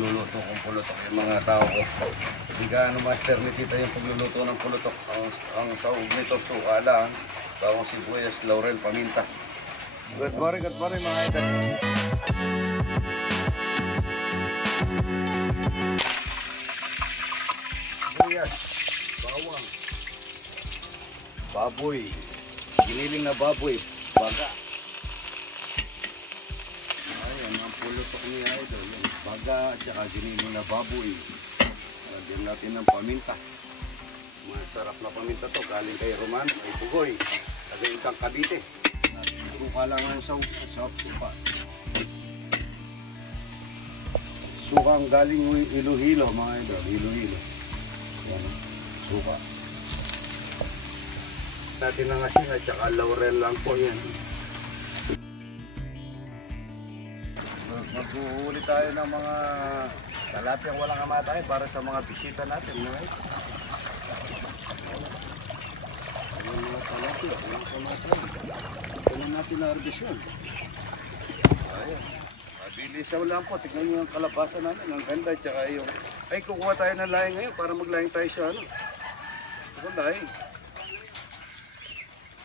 pagluluto kong pulutok yung mga tao ko. Hindi gaano master ni tita yung pagluluto ng pulutok. Ang sahog nito, suka lang, bawang sibuyas, laurel, paminta. Good morning mga idol. Sibuyas, bawang, baboy, giniling na baboy, baga. Ayan, ang pulutok ni idol. Baga at saka giniling na baboy. Lagyan natin ng paminta. Masarap na paminta to. Galing kay Roman, kay Pugoy. Lagyan kang Cavite. Suka lang ang suka. Sukang galing Iloilo mga idol. Iloilo. Yan, suka. Natin ng asin at saka laurel lang po yan. Maghuhuli tayo ng mga talapyang walang kamatay para sa mga bisita natin. Ang mga talapya, walang kamatay. Ito na natin na-harvest yun. Ayan. Mabilisaw lang po. Tignan nyo yung kalabasa namin. Ang ganda. Tsaka yung... Ay, kukuha tayo ng laing ngayon para maglaing tayo sa ano. Ito laing.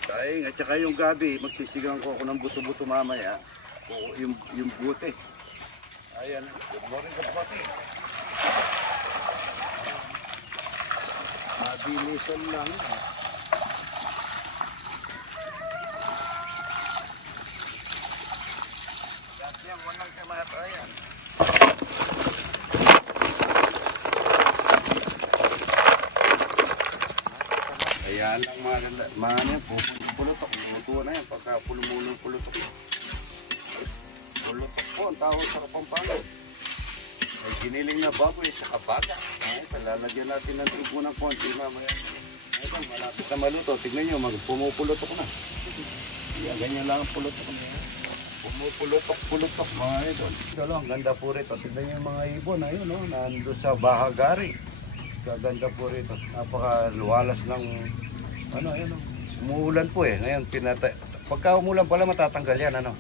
Laing. At saka yung gabi, magsisigang ko ako ng buto-buto mamaya. Yung buti. Ayan. Good morning, kapati. Mabilisan lang. Dati ang walang kamatayan. Ayan lang mga yan. Pulutok. Luto na yan. Pagka pulumulong pulutok. Pulutok po ang tawag sa Kapampangan. May giniling na baboy sa kabaga. Lalagyan natin ng tribo ng konti mamaya. Ito, malapit na maluto. Tignan nyo, pumupulutok na. Yan, ganyan lang ang pulutok na yan. Pumupulutok mga idol. Ang ganda po rito. Tignan nyo yung mga ibon. Ayun, no? Nandun sa Bahagari. Gaganda po rito. Napakaluwalas ng ano, ayun, no? Umuulan po eh. Ngayon, pagka umulan pala matatanggal yan, ano?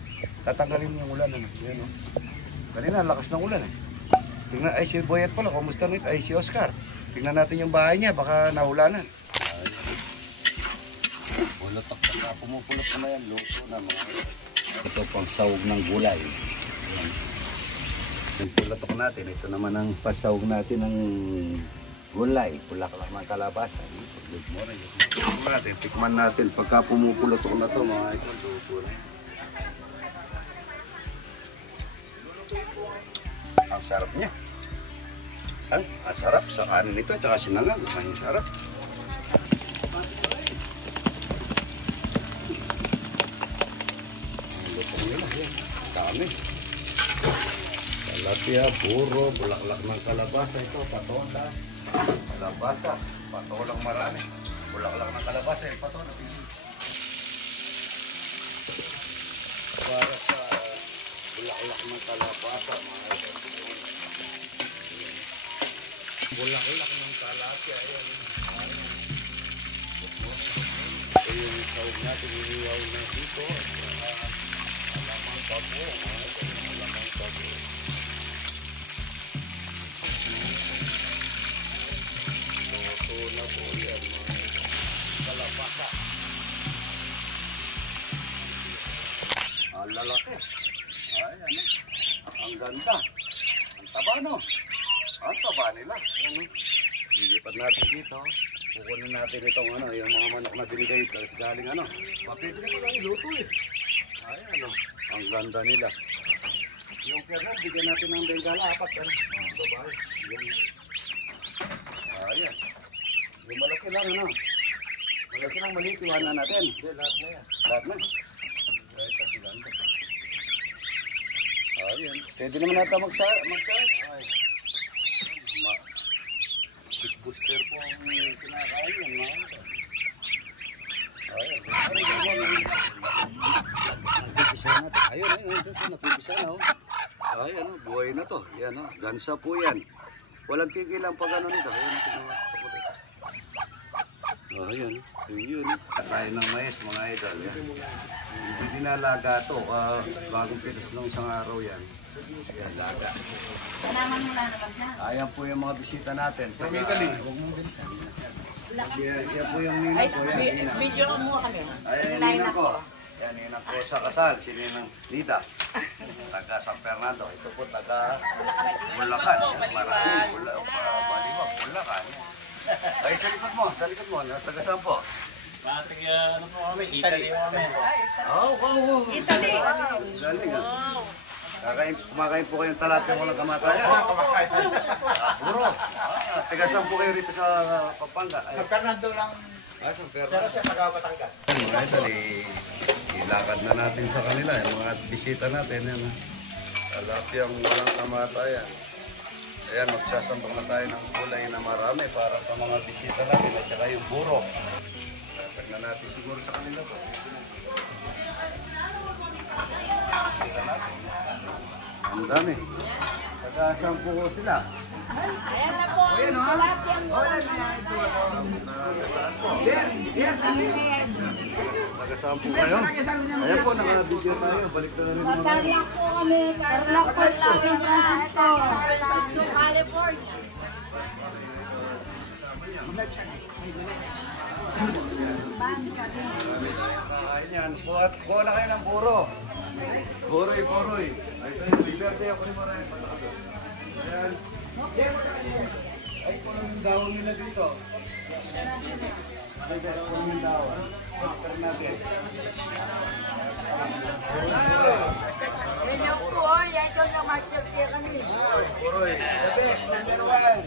Tatanggalin mo yung ulan, ano? Yan, no? Kanina, lakas ng ulan eh. Tingnan, ay si Boyet pala, kumusta nito? Ay si Oscar. Tingnan natin yung bahay niya, baka nahulanan. Pulutok na, pumupulot na yan, luto na mga. Ito pang sahog ng gulay. Ayan. Yung pulutok natin, ito naman ang pasahog natin ng gulay. Pulaklak ng kalabasa. Good morning. Tikman natin, pagka pumupulutok na to mga ito, luto na. Ang sarap niya. Ang sarap sa kanin nito at saka sinangag. Ang sarap. Ang lutong nila. Ang dami. Talapia, puro, bulaklak ng kalabasa. Ito, patola. Kalabasa. Patolang marami. Bulaklak ng kalabasa. Patola. Para sa bulaklak ng kalabasa. Bulaklak ng talapia. Ayan. Ito yung sahog natin. Iniwaw na dito. Alamang tabo. Alamang tabo. Luto na po yan. Kalabasa. Ang lalaki. Ayan. Ang ganda. Ang taba, no? Ang taba nila. Lilipat natin dito. Kukunin natin itong ano, yung mga manok na binigay ito. Galing ano. Mapipili ko lang iluto eh. Ayan ano. Ang ganda nila. Yung kernel, bigyan natin ng bengala. Apat. Ano? Babae. Yan. Ayan. Yung malaki lang ano. Malaki lang maliit. Iwanan natin. Hindi, lahat na yan. Lahat na. Ito, ganda. Ayan. Pwede naman natin mag-side. Ay. Booster po ang kinakain yan, mga ito. Ayan. Napipisa natin. Ayun, ito. Napipisa na, oh. Ayan, buhay na to. Yan, oh. Gansa po yan. Walang tigil lang pag ano nito. Ayan, ito. Ayan. Yun, kakain ng mais mga idol. Yan. Hindi dinalaga ito. Bagong pitas ng isang araw yan. Ayan, laga. Ayan po yung mga bisita natin. Huwag mong bilisan. Yan po yung ninang ko. Yan, Video mo kami. ayan yung ninang ko. Yan, ninang ko sa kasal. Si Ninang Lida. Taga San Fernando. Ito po taga Bulacan. Marami. Baliwag. Bulacan. Ay, sa likod mo. Sa likod mo. Taga saan po? Matik ano po kami, Italy po kami. Wow. Italy. Galing kumakain po kayong talapia walang kamatayan. Puro. Taga saan po kayo rito sa Pampanga? Sa Fernando lang, San pero Fernando. siya taga-Batangas. Mga idol, ilakad na natin sa kanila. Yung mga bisita natin. Yan, talapia walang kamatayan. Ayan, magsasambak na tayo ng kulay na marami para sa mga bisita natin at saka yung buro. Tatag na natin siguro sa kanila to. Bisita natin. Ang dami. Taga-saan po sila? Ayan na po. Tilapia mo. Taga-saan po? Taga-saan po kayo? Ayan po, naka-video tayo. Balik na rin mga Tarlac po kami. Tarlac po, San Francisco. California. kakain yan. Kuha na kayo ng buro. Boroy. Ay, tayo, iberte ako ni Maray. Ayan. Ay, kung ang dawon nila dito. Ay, kung ang dawon. Pagkar natin. Yan yung po, yan yung na-match-share kami. Boroy. The best, number one.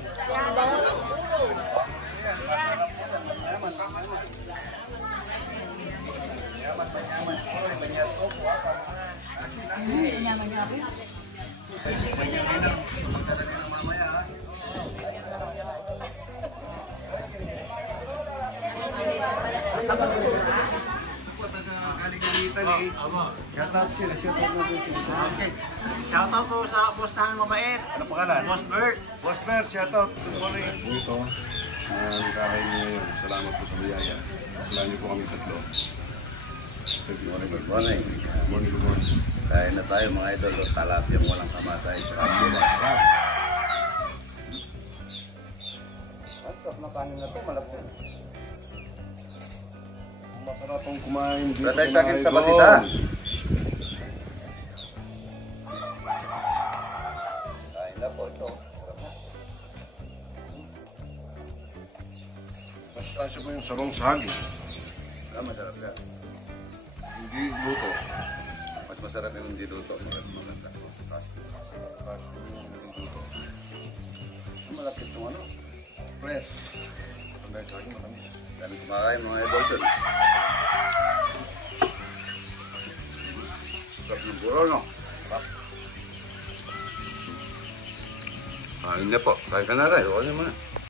Shoutout sila, shoutout natin sila. Okay. Shoutout po sa boss namin mabait. Ano pangalan? Boss Bert. Boss Bert, shoutout. Good morning. Ito, kakain niyo ngayon. Salamat po sa biyaya. Salamat niyo po kami tatlo. Good morning. Good morning. Good morning. Kain na tayo mga idol. Talapia walang kamatay. Tsaka pula. Ang sarap na kanin na ito. Malapit. Masarap ang kumain dito. Patay sa akin sa batita. Kain na po ito. Mas tasyo ko yung sarong saging. Masarap yan. Hindi luto. Mas masarap yung hindi luto. Maganda. Tasyo yung hindi luto. Malapit itong ano. Fresh. Ang saging matamis. Dami kumakain mga idol dun. Sarap ng buro, no? Kain na po. Kain ka na rin. Huwag niyo muna.